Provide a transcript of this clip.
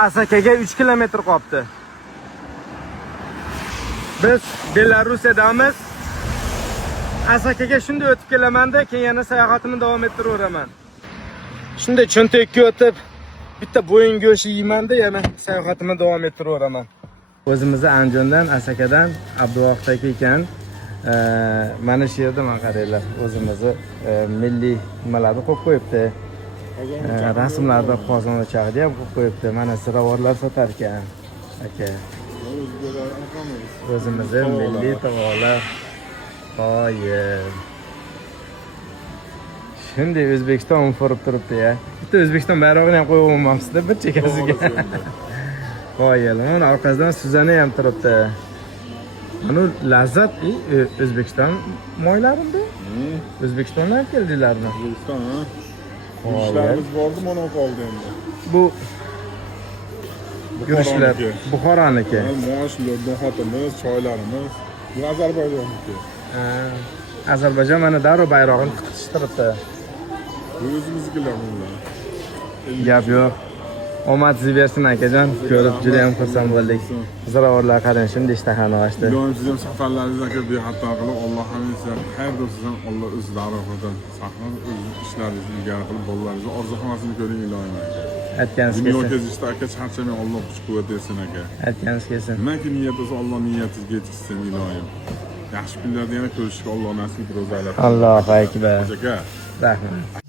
Asakaga 3 kilometr qolibdi. Biz Belarusdamiz. Asakaga shunday o'tib kelaman-da, keyin yana sayohatimni davom ettiraveraman. Shunday cho'ntakka o'tib, bitta bo'yin go'shti yeyman-da, yana sayohatimni davom ettiraveraman. O'zimizni Andijondan, Asakadan Abduvohid aka ekan. Mana shu yerda men qaranglar, o'zimizni milliy nimalarni qo'yib qo'yibdi. Rasmlarda qozon o'chog'ida ham qo'yib qo'yibdi. Mana ziravorlar sotar ekan. Aka. O'zimizni milliy taomlar. Qoyil. Shunday O'zbekiston ko'rib turibdi-ya. Bitta O'zbekiston bayrog'ini ham qo'yib olmamsiz-da bir chekkasiga. Qoyil. Mana orqasidan Suzana ham turibdi. Mana lazzat O'zbekiston moylarida. O'zbekistondan keldilarmi? O'zbekiston, ha. Ishlarimiz bordi, mana qoldi endi. Bu yurishlar Buxoroniki. Moshlar, noxatimiz, choylarimiz. Bu Ozarbayjonniki. Ozarbayjon mana darrov bayrog'ini tiqishtiribdi. Bu o'zimiznikilar bunlar. Gap yo'q. Omadsiz bersin akajon. Ko'rib juda ham xursand bo'ldik. Ziravorlar qarang, shunday ishtahani ochdi. Iloyim siz ham safarlaringizni aka bexato qilib, Alloh hammaga xayr bo'lsin. Alloh o'z daroqadan saqlab, o'z ishlaringizni ilgari qilib, bolalaringizni orzu-havasini ko'ring iloyim aka. Aytganingiz Dunyo kelsin. kezishda aka charchamay Alloh kuch-quvvat bersin aka. Aytganingiz kelsin. Nimaki niyat bo'lsa Alloh niyatingizga yetkazsin iloyim. Yaxshi kunlarda yana ko'rishishga Alloh nasib qilib aylasin. Allohu akbar. Aka. Rahmat.